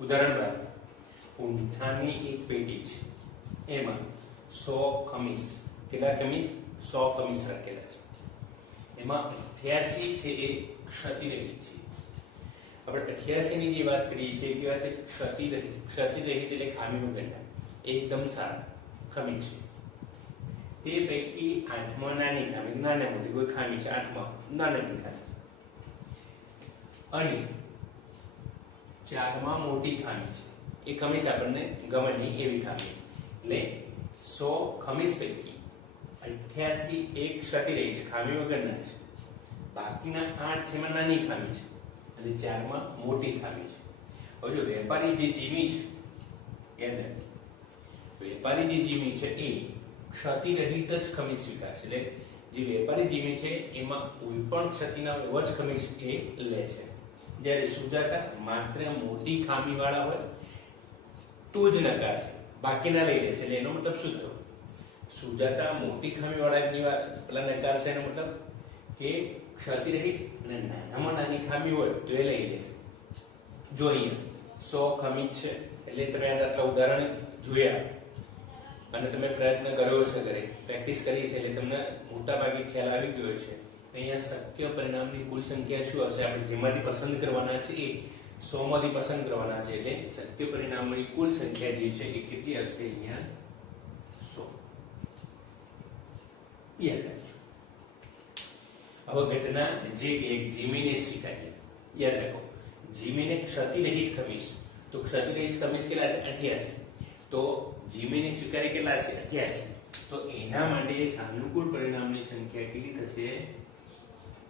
ઉદાહરણ 12 ઊંઠાની એક પેટી છે, એમાં 100 ખમીસ, કેટલા ખમીસ? 100 ખમીસ રાખેલા છે, એમાં 88 છે એ ક્ષતિરહિત છે. આપણે 88 ની જે વાત કરીએ છીએ એ કેવા છે? ક્ષતિરહિત. ક્ષતિરહિત એટલે ખામી વગરના, એકદમ સારા ખમીસ છે. તે પૈકી 8માં નાની ખામી, નાના મોટી કોઈ ખામી છે, 8માં નાની ખામી, અને 4માં મોટી ખામી છે. એ ખમીસ આપણને ગમે નહીં એવી ખામી. એટલે 100 ખમીસ પૈકી 88 એક ક્ષતિરહિત છે, ખામી વગરના છે, બાકીના 8 છે એમાં નાની ખામી છે, અને 4માં મોટી ખામી છે. હવે જો વેપારી જે જીમી છે, યાદ રાખો, વેપારી જે જીમી છે એ ક્ષતિરહિત જ ખમીસ સ્વીકારશે. એટલે જે વેપારી જીમી છે એમાં કોઈ પણ ક્ષતિના એવા જ ખમીસ એ લે છે. જ્યારે સુજાતા માત્ર મોટી ખામી વાળા હોય તો જ નકારશે, બાકીના લઈ લેશે. એટલે એનો મતલબ શું થયો? સુજાતા મોટી ખામી વાળા પેલા નકારશે, એનો મતલબ કે ક્ષતિરહિત અને નાનામાં નાની ખામી હોય તો એ લઈ લેશે. જો અહીંયા 100 ખમીસ છે એટલે તમે આટલા ઉદાહરણ જોયા અને તમે પ્રયત્ન કર્યો છે, ઘરે પ્રેક્ટિસ કરી છે, એટલે તમને મોટા ભાગે ખ્યાલ આવી ગયો છે. અહીંયા શક્ય પરિણામની કુલ સંખ્યા શું હશે? આપણે જેમાંથી પસંદ કરવાના છે એ 100 માંથી પસંદ કરવાના છે. એટલે શક્ય પરિણામની કુલ સંખ્યા જે છે એ કેટલી હશે? અહીંયા 100. યાદ રાખજો. હવે ઘટના જે એક જીમીને સ્વીકારી, યાદ રાખો, જીમીને ક્ષતિરહિત ખમીસ, તો ક્ષતિરહિત ખમીસ કેટલા છે? 88. તો જીમીને સ્વીકારી કેટલા છે? 88. તો એના માટે સાનુકૂળ પરિણામની સંખ્યા કેટલી થશે?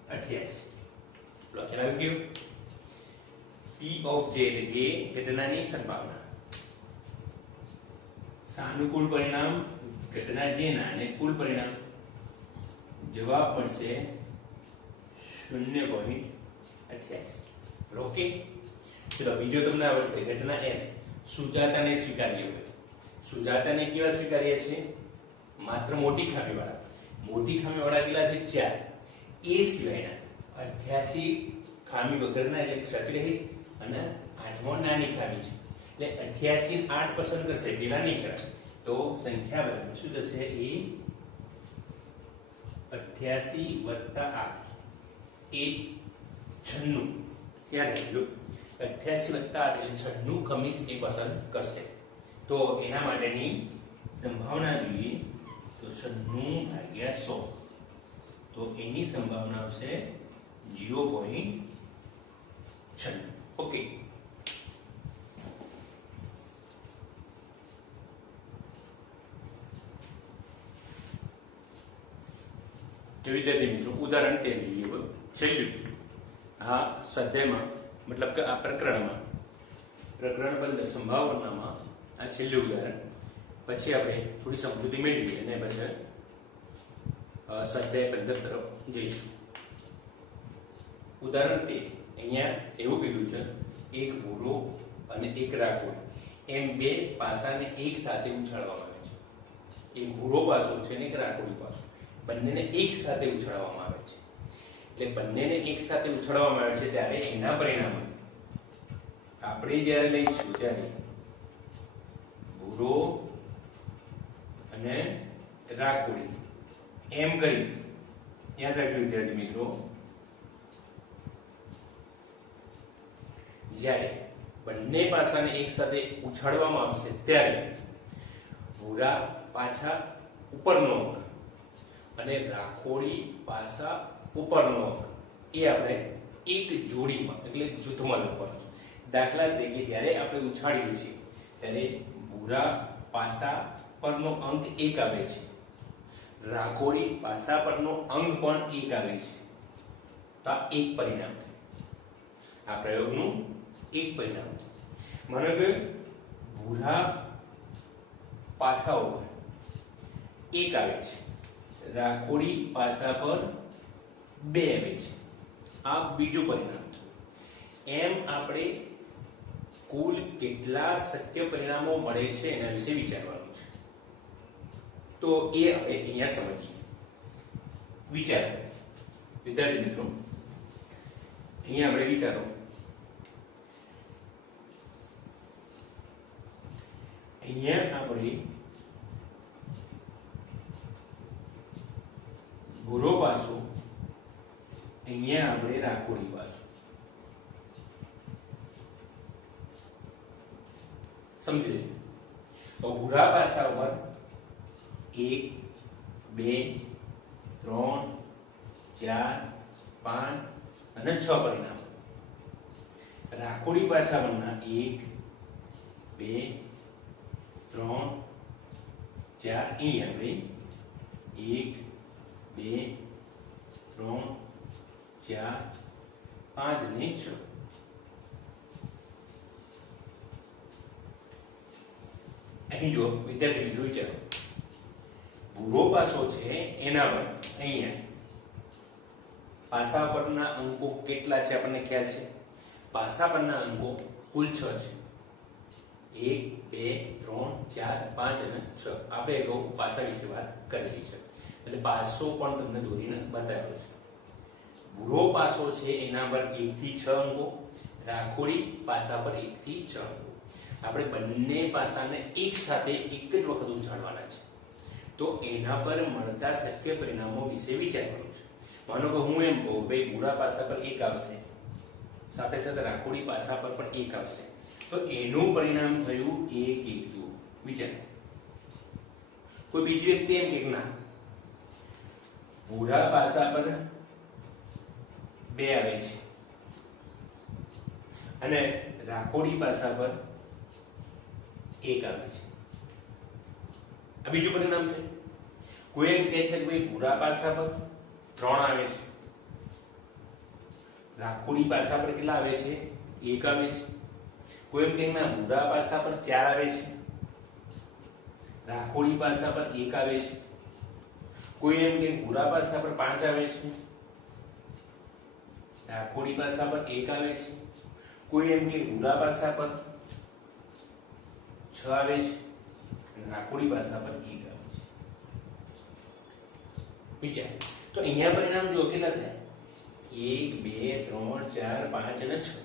88. લખેલ આવી ગયું. P of J એટલે જે ઘટનાની સંભાવના, સાનુકૂળ પરિણામ ઘટના જે ના અને કુલ પરિણામ, જવાબ મળશે 0.88. ઓકે, ચલો બીજો તમને આવડશે. ઘટના S, સુજાતાને સ્વીકાર્ય હોય. સુજાતાને કેવા સ્વીકાર્ય છે? માત્ર મોટી ખામી વાળા. મોટી ખામી વાળા કેટલા છે? 4. એ સિવાયના 88 ખામી વગરના એટલે ક્ષતિરહિત, અને 8માં નાની ખામી છે. એટલે 88 8 પસંદ કરશે, પેલા નહીં કરે. તો સંખ્યા બરાબર શું થશે? એ 88 વત્તા 8 એ 96. યાદ રાખજો, 88 વત્તા 8 એટલે 96 ખમીસ એ પસંદ કરશે. તો એના માટેની સંભાવના જોઈએ તો 96/100. તો એની સંભાવના આવશે 0.96. ઓકે, વિદ્યાર્થી મિત્રો ઉદાહરણ 13 જોઈએ. છેલ્લું આ સ્વાધ્યાયમાં, મતલબ કે આ પ્રકરણમાં, પ્રકરણ 15 સંભાવનામાં આ છેલ્લું ઉદાહરણ. પછી આપણે થોડી સમજૂતી મેળવી અને પછી સ્વાધ્યાય 15 તરફ જઈશું. ઉદાહરણ 13 અહીંયા એવું કીધું છે, એક ભૂરો અને એક રાખોડ એમ બે પાસાને એક સાથે ઉછાળવામાં આવે છે. એક ભૂરો પાસો છે અને એક રાખોડી પાસો, બંનેને એક સાથે ઉછાળવામાં આવે છે. એટલે બંનેને એક સાથે ઉછાળવામાં આવે છે ત્યારે એના પરિણામે આપણે જ્યારે લઈશું ત્યારે ભૂરો અને રાખોડી એમ કરી, યાદ રાખજો વિદ્યાર્થી મિત્રો, જ્યારે બંને પાસાને એક સાથે ઉછાળવામાં આવશે ત્યારે ભૂરા પાછા ઉપરનો અંક અને રાખોડી પાસા ઉપરનો અંક એ આપણે એક જોડીમાં એટલે જૂથમાં લખવાનું છે. દાખલા તરીકે જ્યારે આપણે ઉછાળીએ છીએ ત્યારે ભૂરા પાસા પરનો અંક 1 આવે છે, રાખોડી પાસા પરનો અંક પણ 1 આવે છે. તો આ એક પરિણામ થયું, આ પ્રયોગનું એક પરિણામ થયું. માનો કે ભૂરા પાસાઓ પર 1 આવે છે, રાખોડી પાસા પર 2 આવે છે. આ બીજું પરિણામ થયું. એમ આપણે કુલ કેટલા શક્ય પરિણામો મળે છે એના વિશે વિચારવાનું છે. તો એ આપણે અહીંયા સમજીએ. વિચારો વિદ્યાર્થી મિત્રો, અહીંયા આપણે વિચારો અહીંયા આપણે ભૂરો પાસો, અહીંયા આપણે રાખોડી પાસો. સમજી લેજો. તો ભૂરા પાસા ઉપર 1 2 3 4 5 અને 6 પરિણામ. રાખોડી પાસા પરના 1 2 3 4 અહીંયા આપણે 1 2 3 4 5 ને 6. અહીં જો વિદ્યાર્થી મિત્રો વિચારો, ભૂરો પાસો છે એના પર અહીંયા પાસા પરના અંકો કેટલા છે આપણને ખ્યાલ છે. પાસા પરના અંકો કુલ 6 છે. 1 2 3 4 5 અને 6. આપણે અગાઉ પાસા વિશે વાત કરેલી છે, એટલે પાસો પણ તમને દોરીને બતાવ્યો છે. ભૂરો પાસો છે એના પર 1 થી 6 અંકો, રાખોડી પાસા પર 1 થી 6 અંકો. આપણે બંને પાસાને એક સાથે એક જ વખત ઉજાડવાના છે, તો એના પર મળતા શક્ય પરિણામો વિશે વિચારવાનું છે. માનો કે હું એમ કહું ભાઈ ભૂરા પાસા પર 1 આવશે, સાથે સાથે રાખોડી પાસા પર પણ 1 આવશે, તો એનું પરિણામ થયું 1 1. જુઓ વિચાર. કોઈ બીજી વ્યક્તિ એમ કે ના ભૂરા પાસા પર 2 આવે છે અને રાખોડી પાસા પર 1 આવે છે, આ બીજું પરિણામ છે. કોઈ એમ કહે છે કે ભાઈ ભૂરા પાસા પર 3 આવે છે, રાખોડી પાસા પર કેટલા આવે છે? 1 આવે છે. કોઈ એમ કે ના ભૂરા પાસા પર 4 આવે છે, રાખોડી પાસા પર 1 આવે છે. કોઈ એમ કે ભૂરા પાસા પર 5 આવે છે, રાખોડી પાસા પર 1 આવે છે. કોઈ એમ કે ભૂરા પાસા પર 6 આવે છે, રાખોડી પાસા પર 1 આવે છે. વિચાર. તો અહીંયા પરિણામ જો કેટલા થાય? 1 2 3 4 5 અને 6.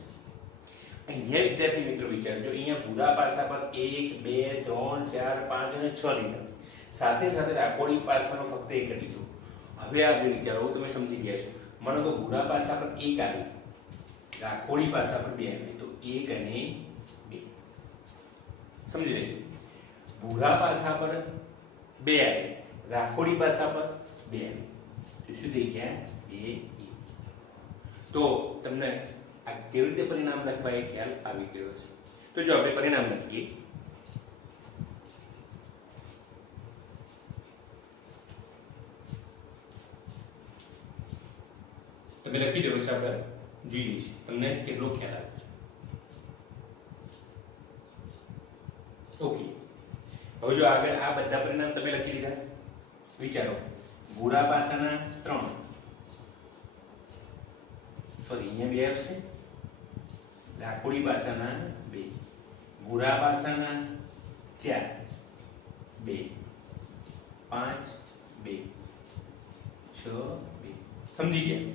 અહીંયા વિદ્યાર્થી મિત્રો વિચારજો, અહીંયા ભૂરા પાસા પર 1 2 3 4 5 અને 6 લીધા, સાથે સાથે રાખોડી પાસાનો ફક્ત 1 લીધો. હવે આગળ વિચારો, તમે સમજી ગયા છો. માનો કે ભૂરા પાસા પર 1 આવે, રાખોડી પાસા પર 2 આવે, તો 1 અને 2. સમજી લેજો. ભૂરા પાસા પર 2 આવે, રાખોડી પાસા પર 2 આવે, તો શું થઈ ગયા? 2 1. તો તમને આ કેવી રીતે પરિણામ લખવા એ ખ્યાલ આવી ગયો છે. તો જો આપણે પરિણામ લખીએ. તમે લખી દો સાહેબ જી છે, તમને કેટલો ખ્યાલ આવે છે. ઓકે. હવે જો આગળ આ બધા પરિણામ તમે લખી લીધા. વિચારો, ભૂરા પાસાના 3, સોરી અહીંયા 2 આવશે, રાખોડી પાસાના 2, ભૂરા પાસાના 4 2 5 2 6 2. સમજી ગયા?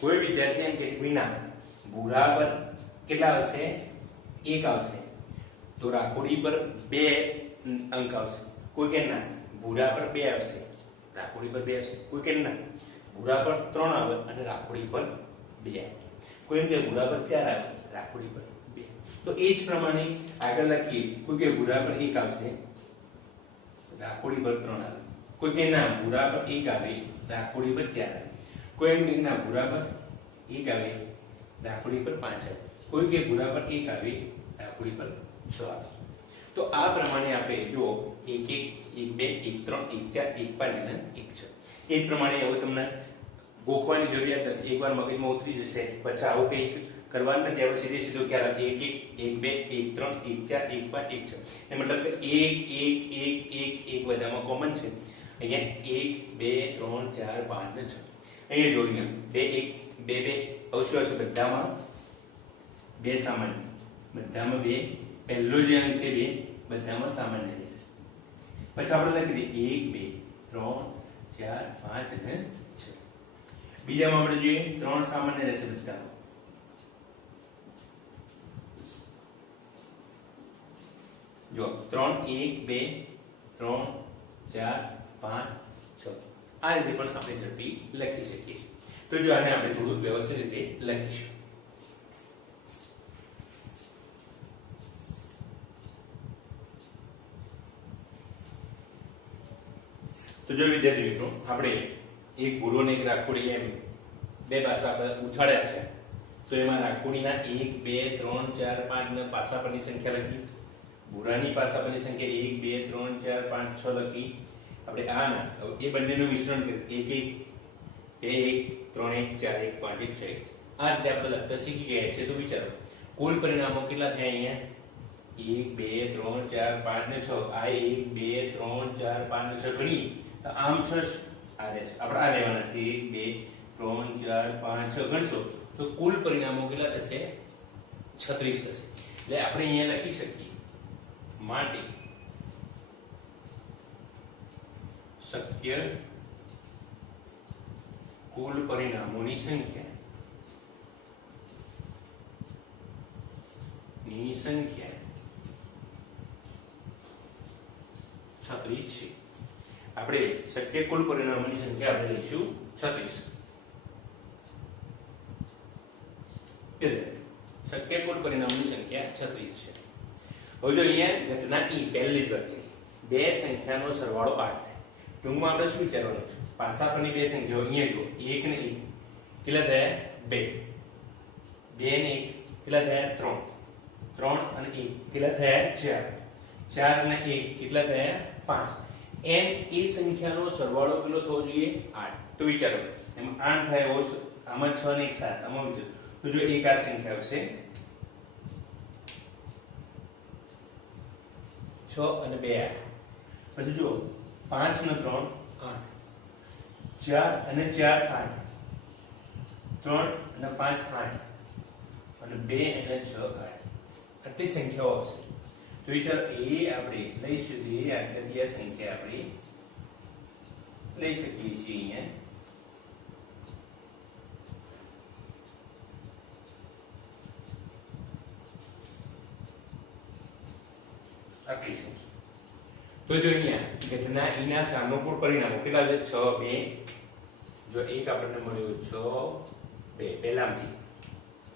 કોઈ વિદ્યાર્થી એમ કે છે વિના ભૂરા પર કેટલા આવશે? 1 આવશે, તો રાખોડી પર 2 અંક આવશે. કોઈ કે ના ભૂરા પર 2 આવશે, રાખોડી પર 2 આવશે. કોઈ કે ના ભૂરા પર 3 આવે અને રાખોડી પર 2 આવે. કોઈ એમ કે ભૂરા પર 4 આવે, રાખોડી પર 2. તો એ જ પ્રમાણે આગળ લખીએ. કોઈ કે ભૂરા પર 1 આવશે, રાખોડી પર 3 આવે. કોઈ કે ના ભૂરા પર 1 આવે, રાખોડી પર 4 આવે. કોઈ એમ કે ના ભૂરા પર 1 આવે, રાખોડી પર 5 આવે. કોઈ કે ભૂરા પર 1 આવે, રાખોડી પર 6 આવે. તો આ પ્રમાણે આપણે જો 1 1 1 2 1 3 1 4 1 5 અને 1 6 એ પ્રમાણે હવે તમને ગોખવાની જરૂરિયાત નથી. એકવાર મગજમાં ઉતરી જશે પછી આવું કંઈક કરવાનું નથી. આપણે સીધે સીધો ખ્યાલ આવે 1 1 1 2 1 3 1 4 1 5 1 6. એ મતલબ કે 1 1 1 1 1 બધામાં કોમન છે. અહીંયા 1 2 3 4 5 ને 6 અહીંયા જોઈને 2 1 2 2 અવશ્ય છે. બધામાં 2 સામાન્ય, બધામાં 2. પહેલો જે અંક છે 2, બધામાં સામાન્ય રહેશે. પછી આપણે લખી દઈએ 1 2 3 4 5 અને 6. બીજામાં આપણે જોઈએ 3 સામાન્ય રહેશે બધામાં. જો 3 1 2 3 4 5 6 આ રીતે પણ આપણે ઝડપી લખી શકીએ છીએ. તો જો આને આપણે થોડું વ્યવસ્થિત રીતે લખીશું. તો જો વિદ્યાર્થી મિત્રો આપણે એક ભૂરો ને એક રાખોડી એમ બે પાસા પર ઉછાળ્યા છે. તો એમાં રાખોડીના 1 2 3 4 5 ના પાસા પરની સંખ્યા લખી. ભૂરાની પાસા પરની સંખ્યા 1 2 3 4 5 6 લખી. આપણે આના એ બંનેનું મિશ્રણ કરી 1 1 2 1 3 1 4 1 5 1 6 આ રીતે આપણે લખતા શીખી ગયા છે. તો વિચારો કુલ પરિણામો કેટલા થયા અહીંયા 1 2 3 4 5 ને 6 આ 1 2 3 4 5 ને 6 ગણી તો આમ 6 આ રહે છે. આપણે આ લેવાના છે 1 2 3 4 5 6 ગણશો તો કુલ પરિણામો કેટલા થશે 36 થશે. એટલે આપણે અહીંયા લખી શકીએ માટે શક્ય કુલ પરિણામોની સંખ્યા છે 36 છે. આપણે શક્ય કુલ પરિણામોની સંખ્યા આપણે લઈશું 36. એટલે શક્ય કુલ પરિણામોની સંખ્યા 36 છે. હવે જો અહીંયા ઘટના ઈ પહેલી જ લખી બે સંખ્યાનો સરવાળો 8 થાય. ટૂંકમાં આપણે શું વિચારવાનું છે પાસા પરની બે સંખ્યાઓ અહીંયા જો 1 ને 1 કેટલા થયા 2 2 ને 1 કેટલા થયા 3 3 અને 1 કેટલા થયા 4 4 અને 1 કેટલા થયા 5 એમ એ સંખ્યાનો સરવાળો કેટલો થવો જોઈએ 8. તો વિચારો એમાં 8 થાય એવો આમાં 6 ને 1 7 આમાં વિચારો તો જો એક આ સંખ્યા આવશે 6 અને 2 8 પછી જો 5 ને 3 8 4 અને 4 8 3 અને 5 8 અને 2 અને 6 8 આટલી સંખ્યાઓ આવશે. તો વિચાર એ આપણે લઈશું તો એ આટલી આ સંખ્યા આપણે લઈ શકીએ છીએ અહીંયા આટલી સંખ્યા. તો જો અહીંયા ઘટના ઈના સાનુકૂળ પરિણામો કેટલા છે 6 2 જો એક આપણને મળ્યું 6 2 પહેલામાંથી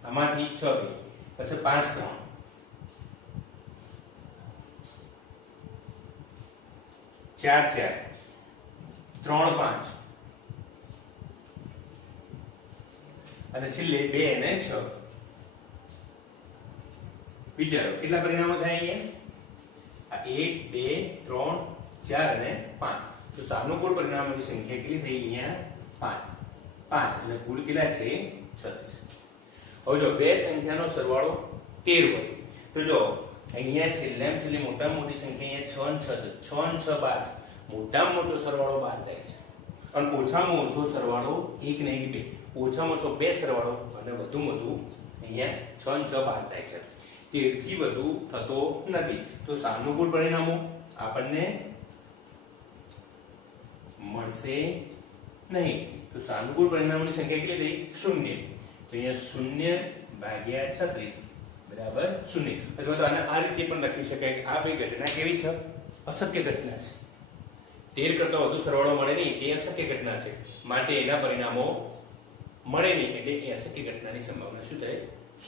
આમાંથી 6 2 પછી 5 3 4 4 3 5 અને છેલ્લે 2 અને 6 વિચારો કેટલા પરિણામો થાય અહીંયા આ 1 2 3 4 અને 5. તો સાનુકૂળ પરિણામોની સંખ્યા કેટલી થઈ અહીંયા 5 એટલે કુલ કેટલા છે 36. હવે જો બે સંખ્યાનો સરવાળો 13 હોય તો જો અહીંયા છેલ્લામાં છેલ્લી મોટામાં મોટી સંખ્યા અહીંયા 6 અને 6 12 મોટામાં મોટો સરવાળો 12 થાય છે અને ઓછામાં ઓછો સરવાળો 1 ને 1 2 ઓછામાં ઓછો બે સરવાળો અને વધુમાં વધુ અહીંયા 6 અને 6 12 થાય છે. 13 થી વધુ થતો નથી. તો સાનુકૂળ પરિણામો આપણને મળશે નહીં. તો સાનુકૂળ પરિણામોની સંખ્યા કેટલી થઈ 0. તો અહીંયા 0 ભાગ્યા 36 બરાબર 0. અથવા તો આને આ રીતે પણ લખી શકાય કે આ બે ઘટના કેવી છે અશક્ય ઘટના છે. 13 કરતા વધુ સરવાળો મળે નહીં તે અશક્ય ઘટના છે માટે એના પરિણામો મળે નહીં એટલે એ અશક્ય ઘટનાની સંભાવના શું થાય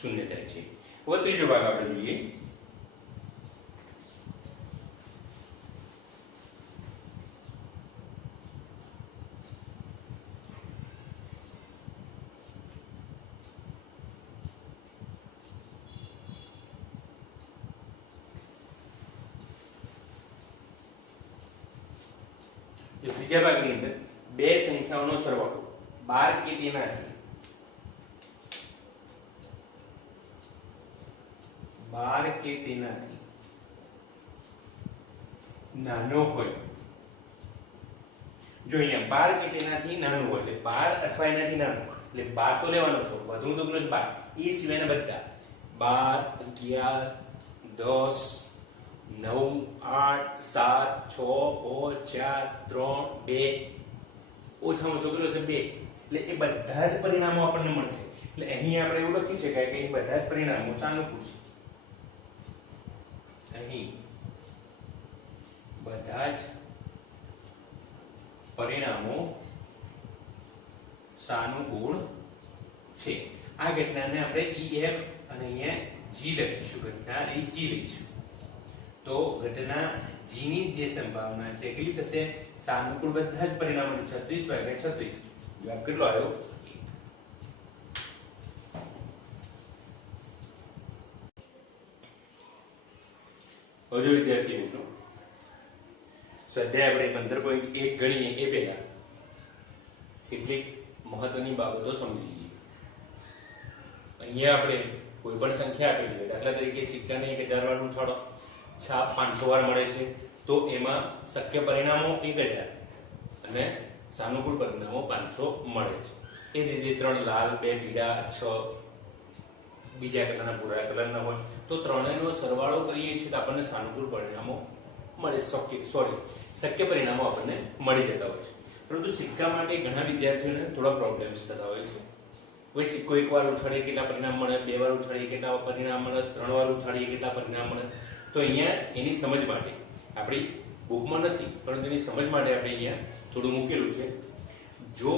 0 થાય છે. હવે ત્રીજો ભાગ આપણે જોઈએ ત્રીજા ભાગની અંદર બે સંખ્યાઓનો સરવાળો 12 કે તેનાથી 12 કે તેનાથી નાનો હોય. જો અહીંયા 12 કે તેનાથી નાનું હોય એટલે 12 અથવા એનાથી નાનું એટલે 12 તો લેવાનો છો વધુ તો 12 એ સિવાયના બધા 12 11 10 9 8 7 6 5 4 3 2 ઓછામાં ઓછો કેટલો છે 2 એટલે એ બધા જ પરિણામો આપણને મળશે. એટલે અહીં આપણે એવું લખી શકાય કે એ બધા જ પરિણામો સાનુકૂળ છે. અહીં બધા જ પરિણામો સાનુકૂળ છે. આ ઘટનાને આપણે EF અને અહીંયા G લખીશું, ઘટના એ G લઈશું. તો ઘટના G ની જે સંભાવના છે કેટલી થશે? સાનુકૂળ બધા જ પરિણામો 36/36. જવાબ કેટલો આવ્યો? હજુ વિદ્યાર્થી મિત્રો, સ્વાધ્યાય આપણે 15.1 ગણીએ એ પહેલા કેટલીક મહત્વની બાબતો સમજી લઈએ. અહીંયા આપણે કોઈ પણ સંખ્યા આપેલી હોય, દાખલા તરીકે સિક્કાને 1000 વાર ઉછાળો, છાપ 500 વાર મળે છે, તો એમાં શક્ય પરિણામો 1000 અને સાનુકૂળ પરિણામો 500 મળે છે. એ રીતે 3 લાલ, 2 પીળા, 6 બીજા કલરના ભૂરા કલરના હોય તો ત્રણેયનો સરવાળો કરીએ છીએ તો આપણને સાનુકૂળ પરિણામો મળે, શક્ય પરિણામો આપણને મળી જતા હોય છે. પરંતુ સિક્કા માટે ઘણા વિદ્યાર્થીઓને થોડા પ્રોબ્લેમ્સ થતા હોય છે. કોઈ સિક્કો એકવાર ઉછાળીએ કેટલા પરિણામ મળે, 2 વાર ઉછાળીએ કેટલા પરિણામ મળે, 3 વાર ઉછાળીએ કેટલા પરિણામ મળે. તો અહીંયા એની સમજ માટે આપણી બુકમાં નથી, પરંતુ એની સમજ માટે આપણે અહીંયા થોડું મૂકેલું છે. જો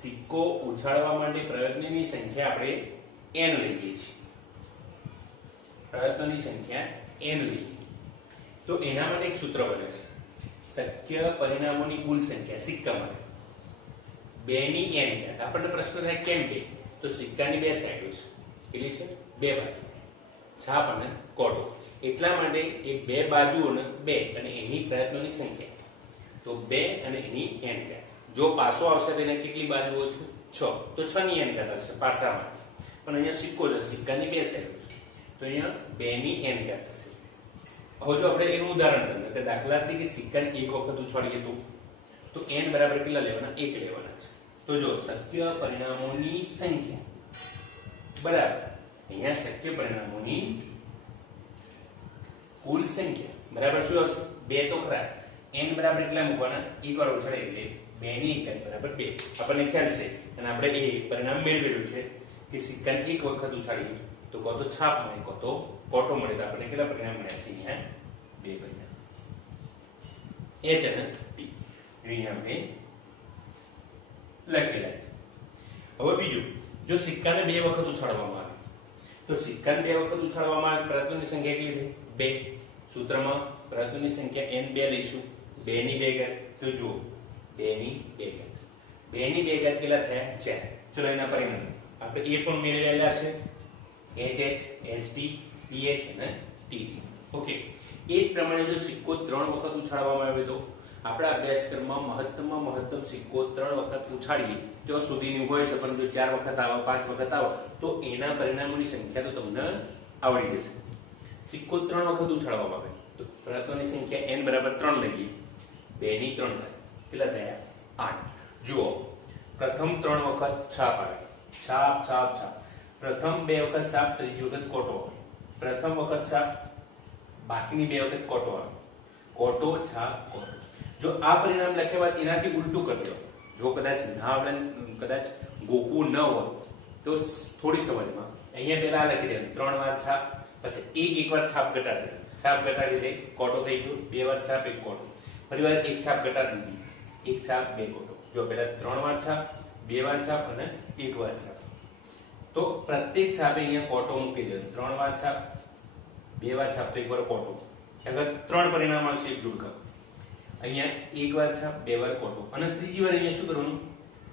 સિક્કો ઉછાળવા માટે પ્રયત્નની સંખ્યા આપણે n લઈએ છીએ, પ્રયત્નોની સંખ્યા n લઈએ તો એના માટે એક સૂત્ર બને છે. શક્ય પરિણામોની કુલ સંખ્યા સિક્કા માટે 2 ની n ઘાત. આપણને પ્રશ્ન થાય કેમ 2? તો સિક્કાની 2 સાઈડો છે, કેટલી છે? 2 બાજુ, છાપ અને કોટો. એટલા માટે એ 2 બાજુઓને 2 અને એની પ્રયત્નોની સંખ્યા, તો 2 અને એની n ઘાત. જો પાસો આવશે તો એને કેટલી બાજુઓ છે? 6, તો 6 ની n ઘાત હશે પાસામાં. પણ અહીંયા સિક્કો છે, સિક્કાની 2 સાઈડો છે, તો અહીંયા 2 ની n ઘાત થશે. હવે જો આપણે એનું ઉદાહરણ લઈએ કે દાખલા તરીકે સિક્કાને 1 વખત ઉછાળીએ તો n બરાબર કેટલા લેવાના? 1 લેવાના છે. તો જો શક્ય પરિણામોની સંખ્યા બરાબર અહીંયા શક્ય પરિણામોની કુલ સંખ્યા બરાબર શું આવશે? 2 તો ખરા. n બરાબર કેટલા મૂકવાના? 1 વાર ઉછાળે એટલે 2 ની 1 ઘાત બરાબર 2. આપણને ખ્યાલ છે અને આપણે એ પરિણામ મેળવેલું છે કે સિક્કાને 1 વખત ઉછાળીએ તો કો તો છાપ મળે, કો તો કોટો મળે. તો આપણે કેટલા પરિણામ મળ્યા છે? અહીંયા 2 પરિણામ, H અને T અહીંયા આપણે લખેલા છે. હવે બીજું, જો સિક્કાને 2 વખત ઉછાળવામાં આવે તો સિક્કાને 2 વખત ઉછાળવામાં આવે પ્રયત્નોની સંખ્યા કેટલી છે? 2. સૂત્રમાં પ્રયત્નોની સંખ્યા n2 લઈશું, 2 ની 2 ઘાત. તો જુઓ 2 ની 2 ઘાત, 2 ની 2 ઘાત કેટલા થયા? 4. ચલો એના પરિણામ આપણે એ પણ મેળવેલા છે, HH, HT, TH અને TT. ઓકે, એ જ પ્રમાણે જો સિક્કો 3 વખત ઉછાળવામાં આવે તો આપણા અભ્યાસક્રમમાં મહત્તમ સિક્કો 3 વખત ઉછાળીએ તો સુધીની હોય છે, પરંતુ 4 વખત આવે, 5 વખત આવે તો એના પરિણામોની સંખ્યા તો તમને આવડી જશે. સિક્કો 3 વખત ઉછાળવામાં આવે તો પ્રયત્નોની સંખ્યા n બરાબર 3 લઈએ, 2 ની 3 ઘાત કેટલા થયા? 8. જુઓ પ્રથમ 3 વખત છાપ આવે, છાપ છાપ છાપ. પ્રથમ 2 વખત છાપ, ત્રીજી વખત કોટો આવે. પ્રથમ વખત છાપ, બાકીની 2 વખત કોટો આવે. કોટો છાપ કોટો. જો આ પરિણામ લખ્યા બાદ એનાથી ઉલટું કરી દો. જો કદાચ ના આવડે, કદાચ ગોખવું ન હોય તો થોડી સમજમાં અહીંયા પહેલા લખી દે 3 વાર છાપ, પછી એક વાર છાપ ઘટાડી દે, છાપ ઘટાડી દે કોટો થઈ ગયો, 2 વાર છાપ 1 કોટો, ફરી વાર એક છાપ ઘટાડી દીધી, 1 છાપ 2 કોટો. જો પહેલા 3 વાર છાપ, 2 વાર છાપ અને 1 વાર છાપ. તો પ્રત્યેક છાપે અહીંયા કોટો મૂકી દે. 3 વાર છાપ, 2 વાર છાપ તો 1 વાર કોટો. અગર 3 પરિણામ આવશે એક જોડકા. અહીંયા 1 વાર છાપ, 2 વાર કોટો અને ત્રીજી વાર અહીંયા શું કરવાનું?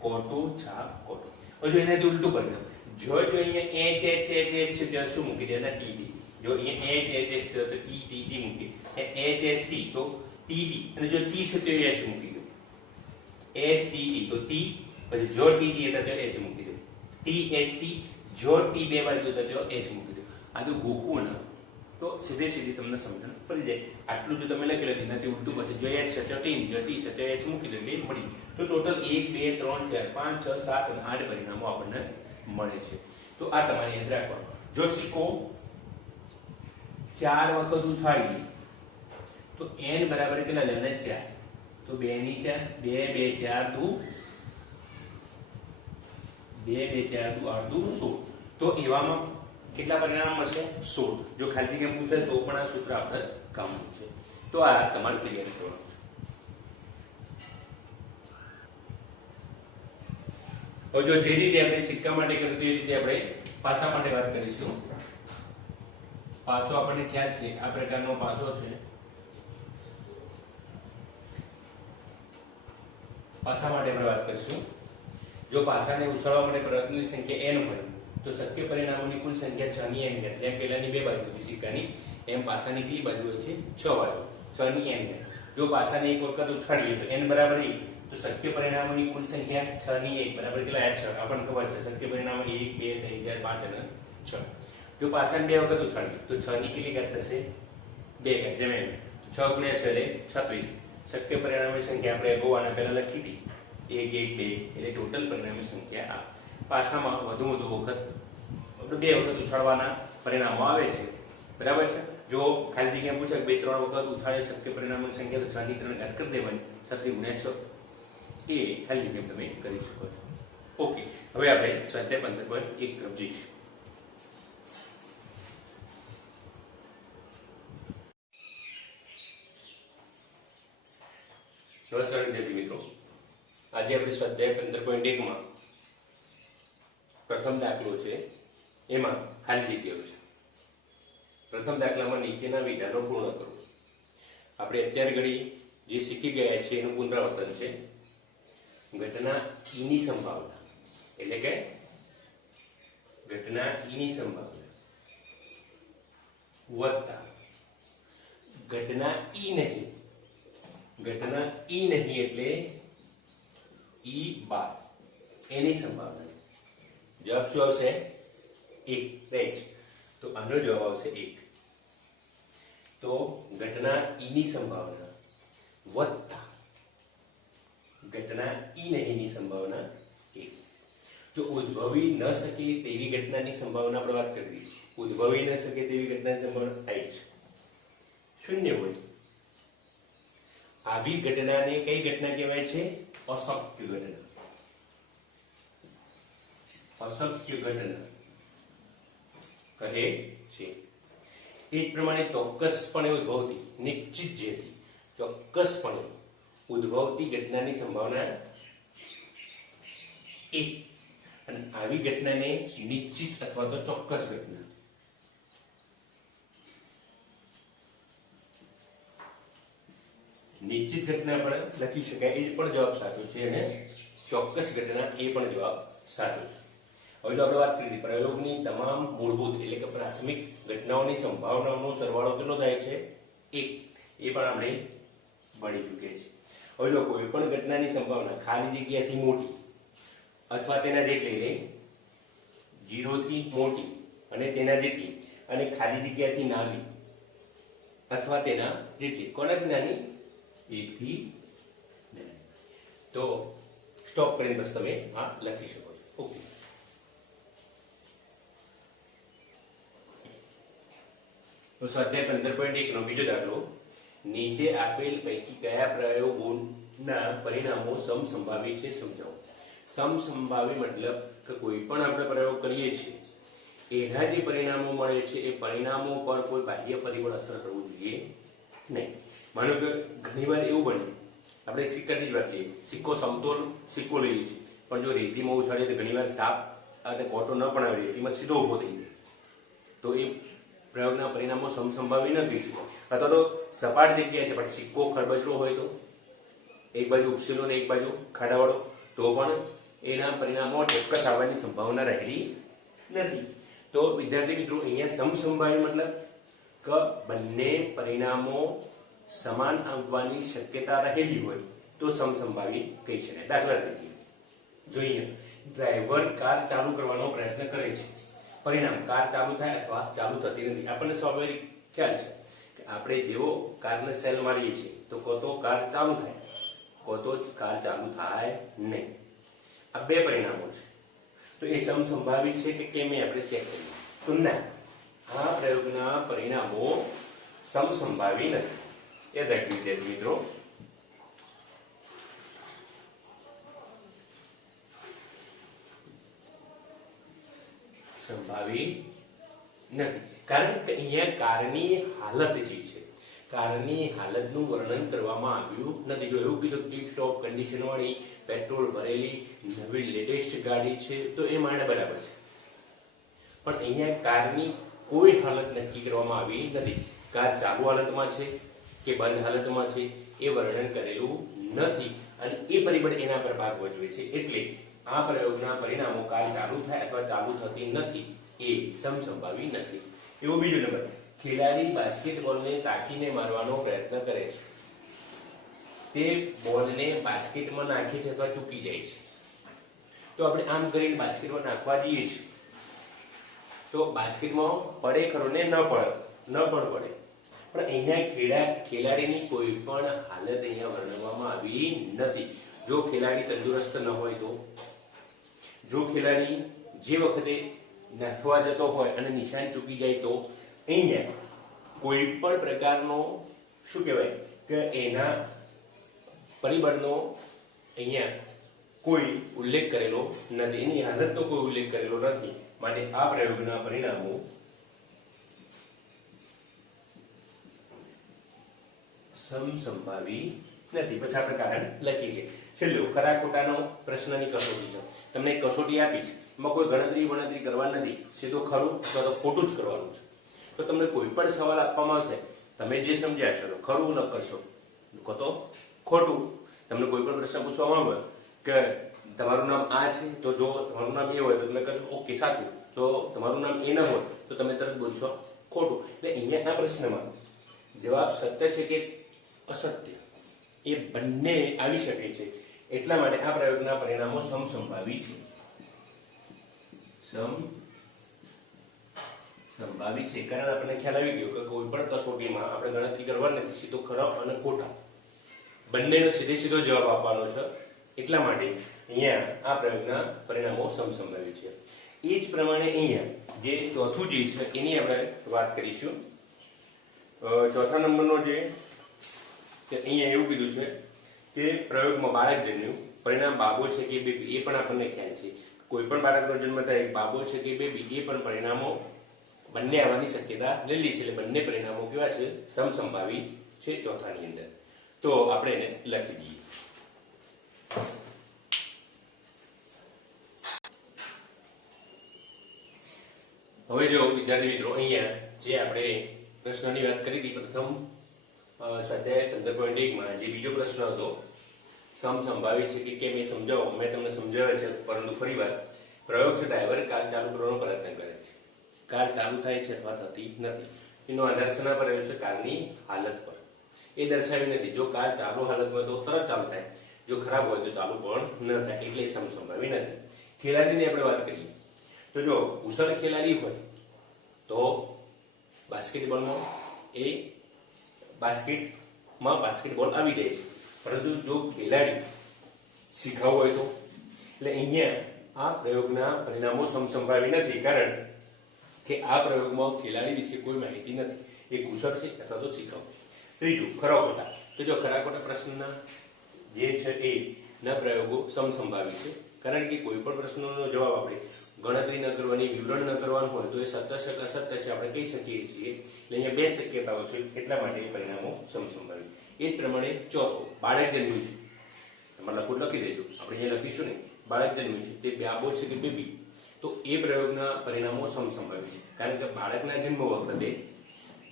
કોટો છાપ કોટો. હવે એનાથી ઉલટું કરી દો. જો અહીંયા H H H H છે તો શું મૂકી દેવાના? TT. જો અહીંયા H H H તો T T T મૂકી દે. H H T તો T T અને જો T છે તો H મૂકી દો. H T T તો T, પછી જો T T હતા તો H મૂકી દો. T H T, જો T 2 બાજુ હતા તો H મૂકી દો. આ તો ગોખવું ના તો સીધી તમને સમજણ પડી જાય. આટલું જો તમે લખી લો એનાથી ઉલટું પછી જો H છે તો T, જો T છે તો H મૂકી દો એટલે મળી. તો ટોટલ 1 2 3 4 5 6 7 અને 8 પરિણામો આપણને મળે છે. તો આ તમારે યાદ રાખવાનું. જો સિક્કો 4 વખત ઉછાળીએ તો n બરાબર કેટલા લેવાના? 4. તો 2 ની 4, 2 2 4 2 2 2 4 2 8 2 16. તો એવામાં કેટલા પરિણામ મળશે? 16. જો ખાલી જગ્યા પૂછે તો પણ આ સૂત્ર આપણે કામનું છે. તો આ તમારે તૈયાર કરવાનું છે. હવે જો જે રીતે આપણે સિક્કા માટે કર્યું તે રીતે આપણે પાસા માટે વાત કરીશું. પાસો આપણને ખ્યાલ છે, આ પ્રકારનો પાસો છે. પાસા માટે આપણે વાત કરીશું. જો પાસાને ઉછાળવા માટે પ્રયત્નોની સંખ્યા n હોય તો શક્ય પરિણામોની કુલ સંખ્યા 6 ની n ઘાત. જેમ પહેલાની બે બાજુ હતી સિક્કાની, એમ પાસાની કેટલી બાજુ હોય છે? 6 બાજુ, 6 ની n ઘાત. જો પાસાને એક વખત ઉછાળીએ તો n બરાબર 1, તો શક્ય પરિણામોની કુલ સંખ્યા 6 ની 1 બરાબર કેટલા? 6. આપણને ખબર છે શક્ય પરિણામો 1 2 3 4 5 અને 6. જો પાસાને બે વખત ઉછાળીએ તો 6 ની કેટલી ઘાત થશે? 2 ઘાત. જેમ 6 × 6 એટલે 36. શક્ય પરિણામોની સંખ્યા આપણે અગાઉ પહેલા લખી હતી 1 1 2, એટલે ટોટલ પરિણામની સંખ્યા આ. પાસામાં વધુ વખત આપણે બે વખત ઉછાળવાના પરિણામો આવે છે, બરાબર છે. જો ખાલી જગ્યા પૂછે 2 3 વખત ઉછાળે શક્ય પરિણામોની સંખ્યા તો 6 ની 3 ઘાત કરી દેવાની, 36 × 6 એ ખાલી જગ્યા તમે કરી શકો છો. ઓકે, હવે આપણે સ્વાધ્યાય 15.1 તરફ જઈશું. નમસ્કાર વિદ્યાર્થી મિત્રો, આજે આપણે સ્વાધ્યાય 15.1 માં પ્રથમ દાખલો છે, એમાં ખાલી જગ્યાઓ છે. પ્રથમ દાખલામાં નીચેના વિધાનો પૂર્ણ કરો. આપણે અત્યારે ઘડી જે શીખી ગયા છે એનું પુનરાવર્તન છે. ઘટના ઈ ની સંભાવના, એટલે કે ઘટના ઈ ની સંભાવના વત્તા ઘટના ઈ નહીં. ઘટના ઈ નહીં એટલે ઈ બાર એની સંભાવના. જવાબ શું આવશે? 1. રાઈટ. તો આનો જવાબ આવશે 1. તો ઘટના ઈ ની સંભાવના વત્તા ઘટના ઈ નહીં ની સંભાવના 1. જો ઉદ્ભવી ન શકે તેવી ઘટનાની સંભાવના આપણે વાત કરીએ, ઉદ્ભવી ન શકે તેવી ઘટનાની સંભાવના 8 શૂન્ય હોય. આવી ઘટનાને કઈ ઘટના કહેવાય છે? અશક્ય ઘટના. અશક્ય ઘટના કહે છે. એ જ પ્રમાણે ચોક્કસપણે ઉદ્ભવતી, નિશ્ચિત જે ચોક્કસપણે ઉદ્ભવતી ઘટનાની સંભાવના 1. અને આવી ઘટનાને નિશ્ચિત અથવા તો ચોક્કસ ઘટના. નિશ્ચિત ઘટના પણ લખી શકાય, એ પણ જવાબ સાચો છે, અને ચોક્કસ ઘટના એ પણ જવાબ સાચો છે. હવે જો આપણે વાત કરીએ પ્રયોગની તમામ મૂળભૂત એટલે કે પ્રાથમિક ઘટનાઓની સંભાવનાઓનો સરવાળો કેટલો થાય છે? 1. એ પણ આપણે ભણી ચૂક્યા છીએ. હવે જો કોઈ પણ ઘટનાની સંભાવના ખાલી જગ્યાથી મોટી અથવા તેના જેટલી, 0 થી મોટી અને તેના જેટલી, અને ખાલી જગ્યાથી નાની અથવા તેના જેટલી, કોનાથી નાની? 1 થી નાની. તો સ્ટોપ કરીને બસ તમે આ લખી શકો છો. ઓકે, તો સ્વાધ્યાય 15.1 નો બીજો દાખલો. નીચે આપેલ પૈકી કયા પ્રયોગોના પરિણામો સમસંભાવી છે? સમજાવો. સમસંભાવી મતલબ કે કોઈ પણ આપણે પ્રયોગ કરીએ છીએ એના જે પરિણામો મળે છે એ પરિણામો પર કોઈ બાહ્ય પરિબળ અસર કરવું જોઈએ નહીં. માનો કે ઘણીવાર એવું બને, આપણે સિક્કાની જ વાત લઈએ, સિક્કો સમતોલ સિક્કો લઈએ છીએ, પણ જો રેતીમાં ઉછાળીએ તો ઘણીવાર સાપ અને કોટો ન પણ આવે, રેતીમાં સીધો ઉભો થઈ જાય, તો એ પ્રયોગના પરિણામો સમસંભાવી ન કહી શકાય. અથવા તો સપાટ જગ્યા છે પણ સિક્કો ખરબચડો હોય તો એક બાજુ ઉપસેલો ને એક બાજુ ખાડાવાળો, તો પણ એના પરિણામો ચોક્કસ આવવાની સંભાવના રહેલી નથી. તો વિદ્યાર્થી મિત્રો, અહીંયા સમસંભાવી મતલબ કે બંને પરિણામો સમાન આવવાની શક્યતા રહેલી હોય તો સમસંભાવી કહી શકાય. દાખલા તરીકે જોઈએ, ડ્રાઈવર કાર ચાલુ કરવાનો પ્રયત્ન કરે છે, પરિણામ કાર ચાલુ થાય અથવા ચાલુ થતી નથી. આપણને સ્વાભાવિક ખ્યાલ છે કે આપણે જેવો કારને સેલ મારીએ છીએ તો કો તો કાર ચાલુ થાય, કો તો કાર ચાલુ થાય નહીં. આ બે પરિણામો છે, તો એ સમસંભાવી છે કે કેમ એ આપણે ચેક કરીએ. તો ના, આ પ્રયોગના પરિણામો સમસંભાવી નથી. યાદ રાખજો વિદ્યાર્થી મિત્રો. સંભાવી નથી, કારણ કે અહીંયા કારની હાલત જે છે, કારની હાલતનું વર્ણન કરવામાં આવ્યું નથી. જો એવું કીધું ટીપ ટોપ કન્ડિશન વાળી પેટ્રોલ ભરેલી નવી લેટેસ્ટ ગાડી છે તો એ માને બરાબર છે, પણ અહીંયા કારની કોઈ હાલત નક્કી કરવામાં આવી નથી. કાર ચાલુ હાલતમાં છે કે બંધ હાલતમાં છે એ વર્ણન કરેલું નથી અને એ પરિબળ એના પર ભાગ ભજવે છે. એટલે આ પ્રયોગના પરિણામો કાર ચાલુ થાય અથવા ચાલુ થતી નથી એ સમસંભાવી નથી. એવો બીજો નંબર, ખેલાડી બાસ્કેટબોલને તાકીને મારવાનો પ્રયત્ન કરે છે. તે બોલને બાસ્કેટમાં નાખે છે અથવા ચૂકી જાય છે. તો આપણે આમ કરીને બાસ્કેટમાં નાખવા જઈએ છીએ તો બાસ્કેટમાં પડે ખરો ને ન પણ પડે, પણ અહીંયા ખેલાડીની કોઈ પણ હાલત અહીંયા વર્ણવવામાં આવી નથી. જો ખેલાડી તંદુરસ્ત ન હોય તો, જો ખેલાડી જે વખતે નાખવા જતો હોય અને નિશાન ચૂકી જાય તો અહીંયા કોઈ પણ પ્રકારનો શું કહેવાય કે એના પરિબળનો અહીંયા કોઈ ઉલ્લેખ કરેલો નથી, એની હાલતનો કોઈ ઉલ્લેખ કરેલો નથી. માટે આ પ્રયોગના પરિણામો સમસંભાવી નથી. પછી આપણે કારણ લખીએ છીએ. છેલ્લો ખરા ખોટાનો પ્રશ્નની કસોટી છે. તમને કસોટી આપી છે, એમાં કોઈ ગણતરી કરવાની નથી, સીધું ખરું અથવા તો ખોટું જ કરવાનું છે. તો તમને કોઈ પણ સવાલ આપવામાં આવશે, તમે જે સમજ્યા છો ખરું ન કરશો તો ખોટું. તમને કોઈ પણ પ્રશ્ન પૂછવામાં આવે કે તમારું નામ આ છે, તો જો તમારું નામ એ હોય તો તમે કહેશો ઓકે સાચું, જો તમારું નામ એ ન હોય તો તમે તરત બોલશો ખોટું. એટલે અહીંયા આ પ્રશ્નમાં જવાબ સત્ય છે કે અસત્ય એ બંને આવી શકે છે. એટલા માટે આ પ્રયોગના પરિણામો સમસંભાવી છે. સમસંભાવી છે કારણ આપણને ખ્યાલ આવી ગયો કે કોઈ પણ કસોટીમાં આપણે ગણતરી કરવાની નથી, સીધો ખરા અને ખોટા બંનેનો સીધો જવાબ આપવાનો છે. એટલા માટે અહીંયા આ પ્રયોગના પરિણામો સમસંભાવી છે. એ જ પ્રમાણે અહીંયા જે ચોથું જે છે એની આપણે વાત કરીશું. ચોથા નંબરનો જે કે અહીંયા એવું કીધું છે કે પ્રયોગમાં બાળક જન્મ્યું, પરિણામ બાબો છે કે બેબી એ પણ આપણને ખ્યાલ છે. કોઈ પણ બાળકનો જન્મ થાય બાબો છે કે બેબી એ પણ પરિણામો બંને આવવાની શક્યતા રહેલી છે. એટલે બંને પરિણામો કેવા છે? સમસંભાવી છે ચોથાની અંદર. તો આપણે એને લખી દઈએ. હવે જો વિદ્યાર્થી મિત્રો અહીંયા જે આપણે પ્રશ્નની વાત કરી હતી પ્રથમ સ્વાધ્યાય 15.1 માં જે બીજો પ્રશ્ન હતો સમસંભાવી છે કે કેમ એ સમજાવો. મેં તમને સમજાવ્યા છે પરંતુ ફરીવાર પ્રયોગ છે ડ્રાઈવર કાર ચાલુ કરવાનો પ્રયત્ન કરે છે, કાર ચાલુ થાય છે અથવા થતી નથી. એનો આધાર શેના પર રહ્યો છે? કારની હાલત પર. એ દર્શાવી નથી. જો કાર ચાલુ હાલતમાં તો તરત ચાલુ થાય, જો ખરાબ હોય તો ચાલુ પણ ન થાય, એટલે સમસંભાવી નથી. ખેલાડીની આપણે વાત કરીએ તો જો કુશળ ખેલાડી હોય તો બાસ્કેટબોલમાં એ બાસ્કેટબોલ આવી જાય છે, પરંતુ જો ખેલાડી શીખાવ હોય તો, એટલે અહીંયા આ પ્રયોગના પરિણામો સમસંભાવી નથી કારણ કે આ પ્રયોગમાં ખેલાડી વિશે કોઈ માહિતી નથી. એ કુશળ છે અથવા તો શીખાવ. ત્રીજું ખરા ખોટા. તો જો ખરા ખોટા પ્રશ્નના જે છે એ ના પ્રયોગો સમસંભાવી છે કારણ કે કોઈ પણ પ્રશ્નનો જવાબ આપણે ગણતરી ન કરવાની, વિવરણ ન કરવાનું હોય તો એ સત્ય છે કે અસત્ય છે આપણે કહી શકીએ છીએ. એટલે અહીંયા બે શક્યતાઓ છે, એટલા માટે પરિણામો સમસંભાવી. એ જ પ્રમાણે ચોથો બાળક જન્મ્યું છે, તમારે લખું લખી દેજો, આપણે અહીંયા લખીશું ને બાળક જન્મ્યું છે તે બાબો છે કે બેબી, તો એ પ્રયોગના પરિણામો સમસંભાવી છે કારણ કે બાળકના જન્મ વખતે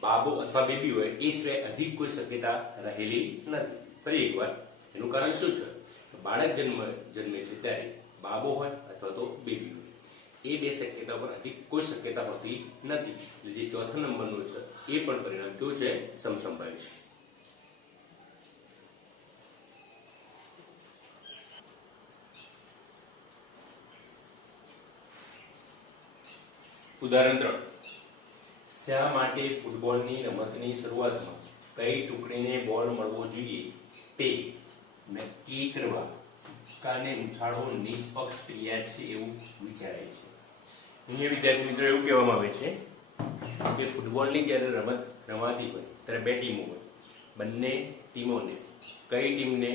બાબો અથવા બેબી હોય એ સિવાય અધિક કોઈ શક્યતા રહેલી નથી. ફરી એકવાર એનું કારણ શું છે? બાળક જન્મે છે ત્યારે બાબો હોય અથવા તો બેબી હોય, એ બે શક્યતા પર અધિક કોઈ શક્યતા હોતી નથી. જે ચોથા નંબરનું છે એ પણ પરિણામ કેવું છે? સમસંભાવી છે. ઉદાહરણ 3. શા માટે ફૂટબોલની રમતની શરૂઆતમાં કઈ ટુકડીને બોલ મળવો જોઈએ તે નક્કી કરવા કારને ઉછાળવો નિષ્પક્ષ ક્રિયા છે એવું વિચારાય છે. અહીંયા વિદ્યાર્થી મિત્રો એવું કહેવામાં આવે છે કે ફૂટબોલની જ્યારે રમત રમાતી હોય ત્યારે બે ટીમો હોય, બંને ટીમોને કઈ ટીમને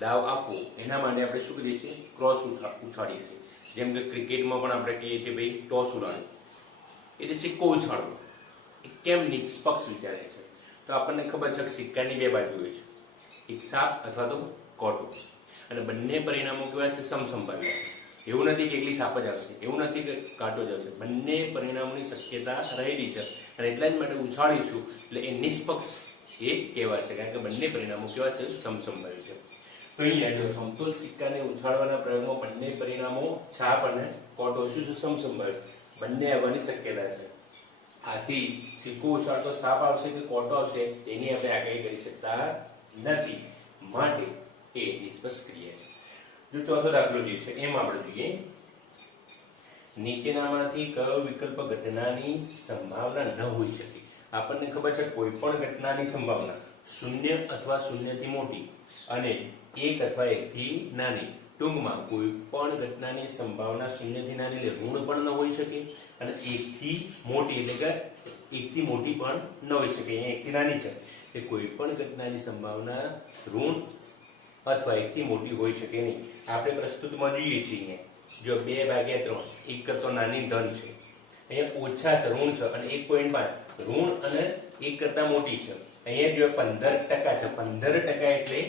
દાવ આપવો એના માટે આપણે શું કરીએ છીએ? ક્રોસ ઉછાળીએ છીએ. જેમ કે ક્રિકેટમાં પણ આપણે કહીએ છીએ ભાઈ ટોસ ઉડાડો, એટલે સિક્કો ઉછાળવો. એ કેમ નિષ્પક્ષ વિચારે છે? તો તો આપણને ખબર છે કે સિક્કાની બે બાજુ હોય છે, એક સાપ અથવા તો કોટો, અને બંને પરિણામો કેવા છે? સમસંભાવી. એવું નથી કે એકલી સાપ જ આવશે, એવું નથી કે કાંટો જ આવશે, બંને પરિણામોની શક્યતા રહેલી છે, અને એટલા જ માટે ઉછાળીશું એટલે એ નિષ્પક્ષ એ કહેવાશે, કારણ કે બંને પરિણામો કેવા છે? સમસંભાવી છે. તો અહીંયા જો સમતોલ સિક્કાને ઉછાળવાના પ્રયોગમાં બંને પરિણામો છાપ અને કોટો શું છે? સમસંભાવી, બંને આવવાની શક્યતા છે. આથી સિક્કો ઉછાળતો સાપ આવશે કે કોટો આવશે એની આપણે આગાહી કરી શકતા નથી, માટે એ નિષ્પક્ષ ક્રિયા છે. જો ચોથો દાખલો જે છે એમ આપણે જોઈએ, નીચેનામાંથી કયો વિકલ્પ ઘટનાની સંભાવના ન હોઈ શકે? આપણને ખબર છે કોઈ પણ ઘટનાની સંભાવના શૂન્ય અથવા શૂન્યથી મોટી અને એક અથવા એકથી નાની. ટૂંકમાં કોઈ પણ ઘટનાની સંભાવના શૂન્યથી નાની એટલે ઋણ પણ ન હોઈ શકે અને એકથી મોટી એટલે કે એકથી મોટી પણ ન હોઈ શકે. અહીંયા એકથી નાની છે એ કોઈ પણ ઘટનાની સંભાવના ઋણ અથવા એકથી મોટી હોઈ શકે નહીં. આપણે પ્રસ્તુતમાં જોઈએ છીએ જો 2/3 એક કરતો નાની ધન છે, અહીંયા ઓછા છે ઋણ છે અને 1.5 ઋણ અને એક કરતા મોટી છે. અહીંયા જો 15% છે, 15% એટલે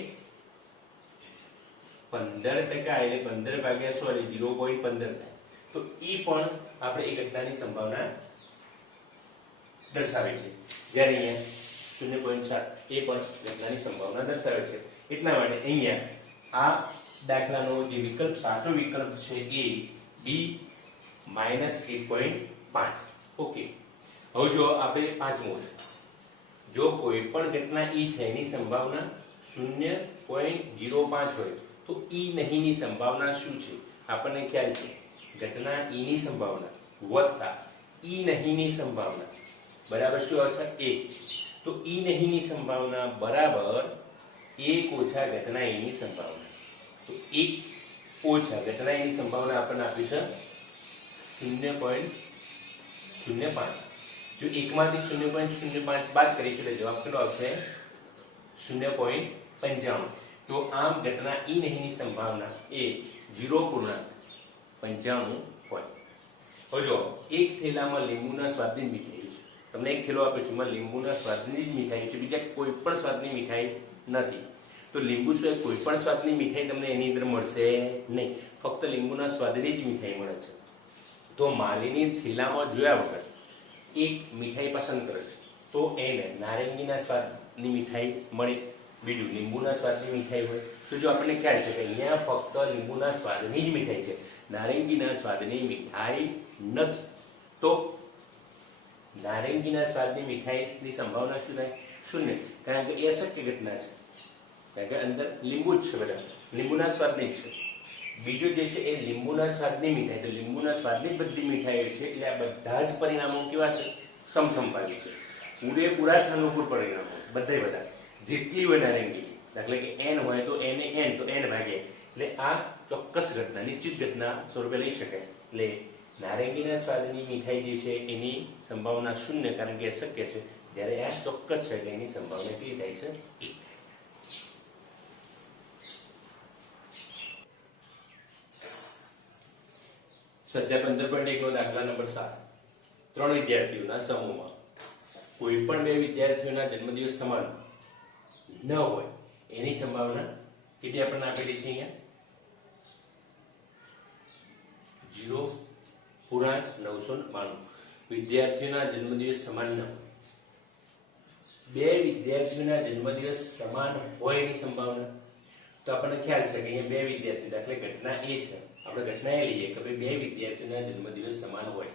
15% એટલે 0.15 થાય. તો એ પણ આપણે એ ઘટનાની સંભાવના દર્શાવે છે. જ્યારે અહીંયા 0.7 એ પણ ઘટનાની સંભાવના દર્શાવે છે. એટલા માટે અહીંયા આ દાખલાનો જે વિકલ્પ સાચો વિકલ્પ છે એ B -1.5. ઓકે, હવે જો આપણે પાંચમો છે, જો કોઈ પણ ઘટના E છે એની સંભાવના 0.05 હોય તો E નહીંની સંભાવના શું છે? આપણને ખ્યાલ છે ઘટના E ની સંભાવના વત્તા E નહીંની સંભાવના બરાબર શું આવશે? 1. તો E નહીંની સંભાવના બરાબર 1 ઓછા ઘટના E ની સંભાવના. તો 1 ઓછા ઘટના E ની સંભાવના આપણને આપી છે 0.05. જો 1 માંથી 0.05 બાદ કરીશું એટલે જવાબ કેટલો આવશે? 0.95. તો આમ ઘટના E નહીંની સંભાવના એ 0.95 હોય. હવે જો એક થેલામાં લીંબુના સ્વાદની મીઠાઈ છે, તમને એક થેલો આપ્યો છે, એમાં લીંબુના સ્વાદની જ મીઠાઈ છે, બીજા કોઈ પણ સ્વાદની મીઠાઈ નથી. તો લીંબુ સિવાય કોઈ પણ સ્વાદની મીઠાઈ તમને એની અંદર મળશે નહીં, ફક્ત લીંબુના સ્વાદની જ મીઠાઈ મળે છે. તો માલિની થેલામાં જોયા વગર એક મીઠાઈ પસંદ કરે છે તો એને નારંગીના સ્વાદની મીઠાઈ મળે, બીજું લીંબુના સ્વાદની મીઠાઈ હોય. તો જો આપણને ખ્યાલ છે કે અહીંયા ફક્ત લીંબુના સ્વાદની જ મીઠાઈ છે, નારંગીના સ્વાદની મીઠાઈ નથી. તો નારંગીના સ્વાદની મીઠાઈની સંભાવના શું થાય? શૂન્ય, કારણ કે એ અશક્ય ઘટના છે, કારણ કે અંદર લીંબુ જ છે, બધા લીંબુના સ્વાદની જ છે. બીજું જે છે એ લીંબુના સ્વાદની મીઠાઈ, તો લીંબુના સ્વાદની બધી મીઠાઈઓ છે એટલે આ બધા જ પરિણામો કેવા છે? સમસંભાવી છે. પૂરેપૂરા સાનુકૂળ પરિણામો બધા જેટલી હોય નારંગી, દાખલા કે n હોય તો n તો n ભાગે, એટલે આ ચોક્કસ ઘટના નિશ્ચિત ઘટના સ્વરૂપે લઈ શકાય. એટલે નારંગીના સ્વાદની મીઠાઈ જે છે એની સંભાવના શૂન્ય, કારણ કે અશક્ય છે, જ્યારે આ ચોક્કસ છે એટલે એની સંભાવના કેવી થાય છે? 1. સ્વાધ્યાય 15.1 નો દાખલા નંબર 7. 3 વિદ્યાર્થીઓના સમૂહમાં કોઈ પણ 2 વિદ્યાર્થીઓના જન્મદિવસ સમાન ન હોય એની સંભાવના કેટલી આપણને આપેલી છે? અહીંયા 0.992 વિદ્યાર્થીઓના જન્મદિવસ સમાન ન હોય. 2 વિદ્યાર્થીઓના જન્મદિવસ સમાન હોય એની સંભાવના તો આપણને ખ્યાલ છે કે અહીંયા 2 વિદ્યાર્થી, દાખલા ઘટના એ છે, આપણે ઘટના એ લઈએ કે ભાઈ 2 વિદ્યાર્થીઓના જન્મદિવસ સમાન હોય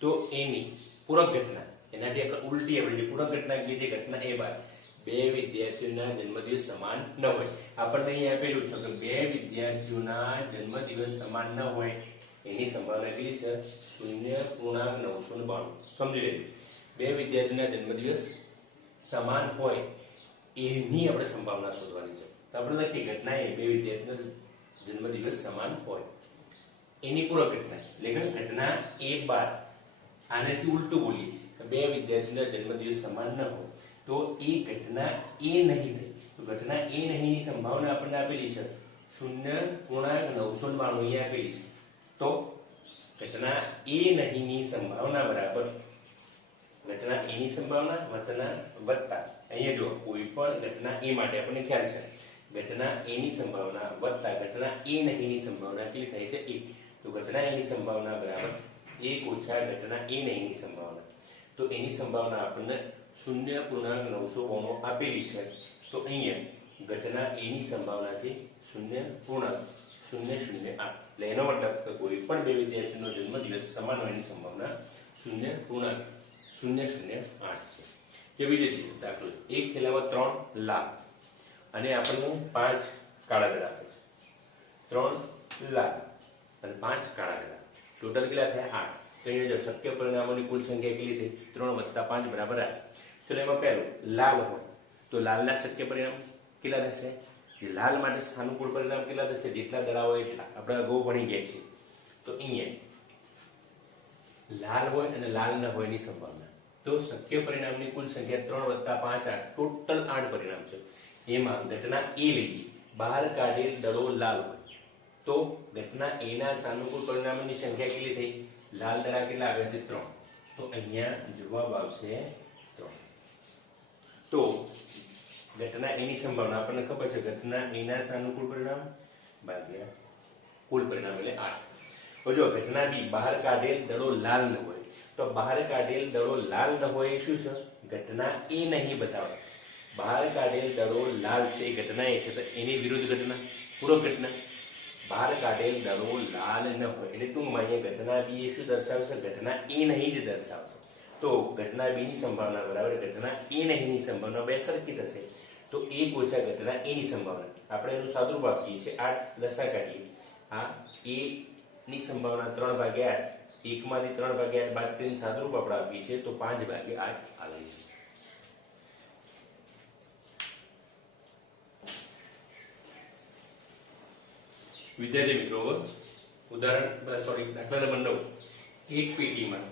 તો એની પૂરક ઘટના, એનાથી આપણે ઉલટી આપણે જે પૂરક ઘટના કહીએ છીએ ઘટના એ બાદ 2 વિદ્યાર્થીઓના જન્મદિવસ સમાન ન હોય. આપણને અહીંયા આપેલું છે કે 2 વિદ્યાર્થીઓના જન્મદિવસ સમાન ન હોય એની સંભાવના કેટલી છે? 0.992. સમજી લેજો, 2 વિદ્યાર્થીઓના જન્મદિવસ સમાન હોય એની આપણે સંભાવના શોધવાની છે. તો આપણે લખીએ ઘટના એ 2 વિદ્યાર્થીઓના જન્મદિવસ સમાન હોય એની પૂરક ઘટના, એટલે કે ઘટના એ બાદ આનાથી ઉલટું બોલીએ કે 2 વિદ્યાર્થીઓના જન્મદિવસ સમાન ન હોય તો એ ઘટના એ નહીં થઈ. તો ઘટના એ નહીંની સંભાવના આપણને આપેલી છે 0.992 અહીંયા આપેલી છે. તો ઘટના એ નહીંની સંભાવના બરાબર ઘટના એની સંભાવના વત્તા અહીંયા જો કોઈ પણ ઘટના એ માટે આપણને ખ્યાલ છે ઘટના એની સંભાવના વત્તા ઘટના એ નહીંની સંભાવના કેટલી થાય છે 1. તો ઘટના એની સંભાવના બરાબર 1 ઓછા ઘટના એ નહીંની સંભાવના. તો એની સંભાવના આપણને 0.992 આપેલી છે. તો અહીંયા ઘટના એની સંભાવનાથી 0.008. એટલે એનો મતલબ કે કોઈ પણ બે વિદ્યાર્થીનો જન્મદિવસ સમાન હોવાની સંભાવના 0.008 છે. કેવી રીતે દાખલો એક થેલામાં 3 લાખ અને આપણને 5 કાળા ગળા આપે છે. 3 લાખ અને 5 કાળા ગળા ટોટલ કેટલા થયા 8. તો અહીંયા જો શક્ય પરિણામોની કુલ સંખ્યા કેટલી થઈ 3 + 5 બરાબર 8. ચલો એમાં પહેલું લાલ હોય તો લાલના શક્ય પરિણામ કેટલા થશે? લાલ માટે સાનુકૂળ પરિણામ કેટલા થશે? જેટલા દડા હોય એટલા. આપણે અગાઉ ભણી ગયા છીએ. તો અહીંયા લાલ હોય અને લાલ ન હોય ની સંભાવના. તો શક્ય પરિણામની કુલ સંખ્યા 3 + 5 8 ટોટલ 8 પરિણામ છે. એમાં ઘટના એ લઈએ બહાર કાઢેલ દડો લાલ હોય તો ઘટના એ ના સાનુકૂળ પરિણામોની સંખ્યા કેટલી થઈ? લાલ દડા કેટલા આવ્યા છે? 3. તો અહીંયા જવાબ આવશે 3. તો ઘટના એની સંભાવના આપણને ખબર છે ઘટના એના સાનુકૂળ પરિણામ ભાગ્યા કુલ પરિણામ એટલે 8. તો જો ઘટના બી બહાર કાઢેલ દડો લાલ ન હોય તો બહાર કાઢેલ દડો લાલ ન હોય એ શું છે? ઘટના એ નહીં બતાવે. બહાર કાઢેલ દડો લાલ છે એ ઘટના એ છે તો એની વિરુદ્ધ ઘટના પૂરક ઘટના. બહાર કાઢેલ દડો લાલ ન હોય એટલે ટૂંકમાં અહીંયા ઘટના બી એ શું દર્શાવશે? ઘટના એ નહીં જ દર્શાવશે. તો ઘટના બી ની સંભાવના બરાબર ઘટના એ નહીં ની સંભાવના બે સરખી થશે. તો 1 ઓછા ઘટના એ ની સંભાવના આપણે એનું સાદુરૂપ આપીએ છીએ 8 લસા કાઢીએ. આ એ ની સંભાવના 3/8 1 માંથી 3/8 બાદ કરીને સાદુરૂપ આપણે આપીએ છીએ તો 5/8 આવે છે. વિદ્યાર્થી મિત્રો દાખલા નંબર 9. એક પેટીમાં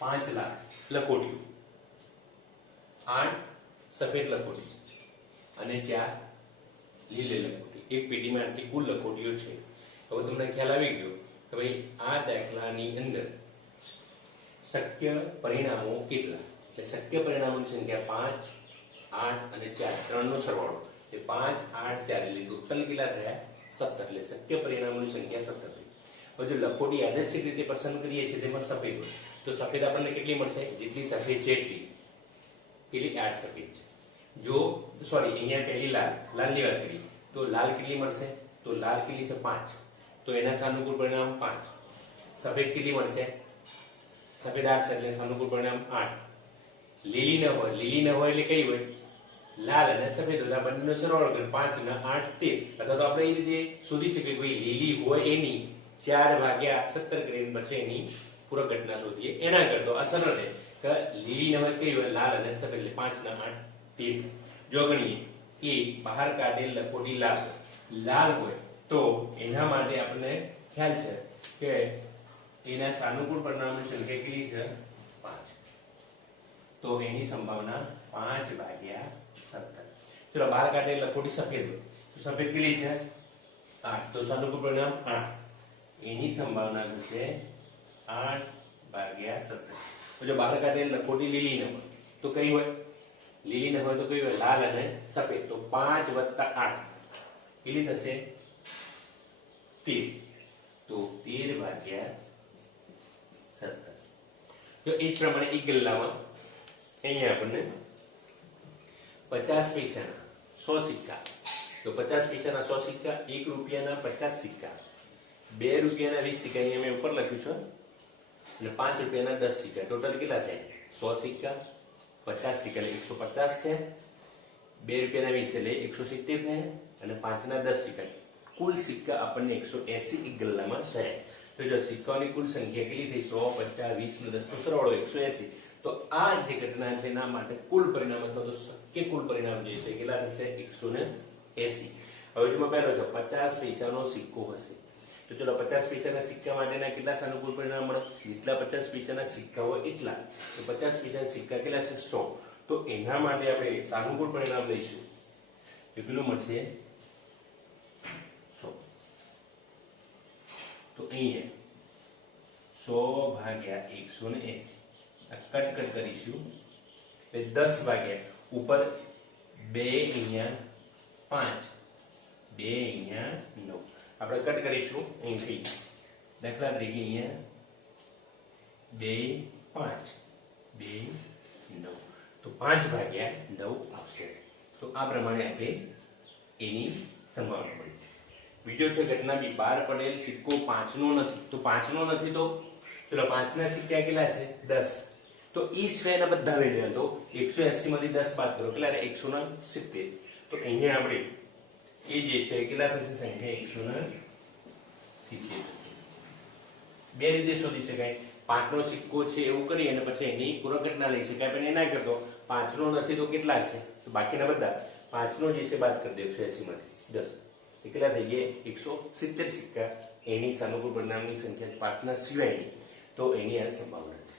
5 લાખ લખોટીઓ, 8 સફેદ લખોટી અને 4 લીલી લખોટી. એક પેટીમાં આટલી કુલ લખોટીઓ છે. હવે તમને ખ્યાલ આવી ગયો કે ભાઈ આ દાખલાની અંદર શક્ય પરિણામો કેટલા? એટલે શક્ય પરિણામોની સંખ્યા 5 8 અને 4 ત્રણનો સરવાળો. 5 8 4 એટલે ટોટલ કેટલા થયા? 17. એટલે શક્ય પરિણામોની સંખ્યા 17 થઈ. હવે જો લખોટી યાદચ્છિક રીતે પસંદ કરીએ છીએ તેમાં સફેદ હોય તો સફેદ આપણને કેટલી મળશે? જેટલી સફેદ છે એટલી. પેલી 8 સફેદ છે. જો અહીંયા પહેલી લાલની વાત કરીએ તો લાલ કેટલી મળશે? તો લાલ કેટલી છે? 5. તો એના સાનુકૂળ પરિણામ 5. સફેદ કેટલી મળશે? સફેદ 8 છે એટલે સાનુકૂળ પરિણામ 8. લીલી ન હોય એટલે કઈ હોય? લાલ અને સફેદ હોય. બંનેનો સરવાળો કરે 5 ને 8 13. અથવા તો આપણે એ રીતે શોધી શકીએ કે લીલી હોય એની 4/17 કરીને પછી એની પૂરક ઘટના શોધીએ. એના કરતો આ સરળ છે કે લીલી ન હોય કઈ હોય? લાલ અને સફેદ એટલે 5 ને 8 13. જો ગણીએ એ બહાર કાઢેલ લખોટી લાલ હોય તો એના માટે આપણને ખ્યાલ છે કે એના સાનુકૂળ પરિણામની સંખ્યા કેટલી છે? 5. તો એની સંભાવના 5/17. ચલો બહાર કાઢેલ લખોટી સફેદ હોય તો સફેદ કેટલી છે? 8. તો સાનુકૂળ પરિણામ 8. એની સંભાવના થશે 8/17. તો જો બહાર કાઢેલ લખોટી લીલી ન હોય તો કઈ હોય? લીલી ન હોય તો કઈ હોય? લાલ અને સફેદ. તો 5 + 8 કેટલી થશે? 13. તો 13/17. તો એ જ પ્રમાણે એક ગલ્લામાં અહીંયા આપણને 50 પૈસાના 100 સિક્કા. તો 50 પૈસાના 100 સિક્કા, 1 રૂપિયાના 50 સિક્કા, 2 રૂપિયાના 20 સિક્કા અહીંયા મેં ઉપર લખ્યું છે અને 5 રૂપિયાના 10 સિક્કા. ટોટલ કેટલા થાય? 100 સિક્કા, 50 સિક્કા એટલે 150 થયા, 2 રૂપિયાના 20 એટલે 170 થયા અને 5 ના 10 સિક્કા. કુલ સિક્કા આપણને 180 એક ગલ્લામાં થયા. તો જો સિક્કાઓની કુલ સંખ્યા કેટલી થઈ? 100 50 20 નો 10 નો સરવાળો 180. તો આ જે ઘટના છે એના માટે કુલ પરિણામ અથવા તો શક્ય કુલ પરિણામ જે છે કેટલા થશે? 180. હવે જો પહેલો છે 50 પૈસાનો સિક્કો હશે તો ચલો 50 પૈસાના સિક્કા માટેના કેટલા સાનુકૂળ પરિણામ મળે? જેટલા 50 પૈસાના સિક્કા હોય એટલા. તો 50 પૈસાના સિક્કા કેટલા છે? 100. તો એના માટે આપણે સાનુકૂળ પરિણામ લઈશું. કેટલું મળશે? 100. તો અહીંયા 100/180 કટ કરીશું, 10 ભાગ્યા ઉપર 2 અહીંયા 5, 2 અહીંયા 9. આપણે કટ કરીશું અહીંથી, દાખલા તરીકે અહીંયા 2 5 2 9, તો 5 ભાગ્યા 9 આવશે. તો આ પ્રમાણે આપણે એની સંભાવના મળી. બીજો છે ઘટના બી, બહાર પડેલ સિક્કો 5 નો નથી. તો 5 નો નથી તો ચલો 5 ના સિક્કા કેટલા છે? 10. તો ઈ સ્ક્વેરના બધા લઈ લેવા. તો 180 માંથી 10 બાદ કરો, કેટલા? 170. તો અહીંયા આપણે એ જે છે કેટલા થશે સંખ્યા? 170. બે રીતે શોધી શકાય. 5 નો સિક્કો છે એવું કરી અને પછી એની પૂર્વ ઘટના લઈ શકાય, પણ એ ના કરતો. 5 નો નથી તો કેટલા છે? તો બાકીના બધા 5 નો જે છે બાદ કરી દો 180 માંથી 10. કેટલા થઈ ગયા? 170 સિક્કા. એની સાનુકૂળ પરિણામની સંખ્યા 5 ના સિવાયની. તો એની આ સંભાવના છે.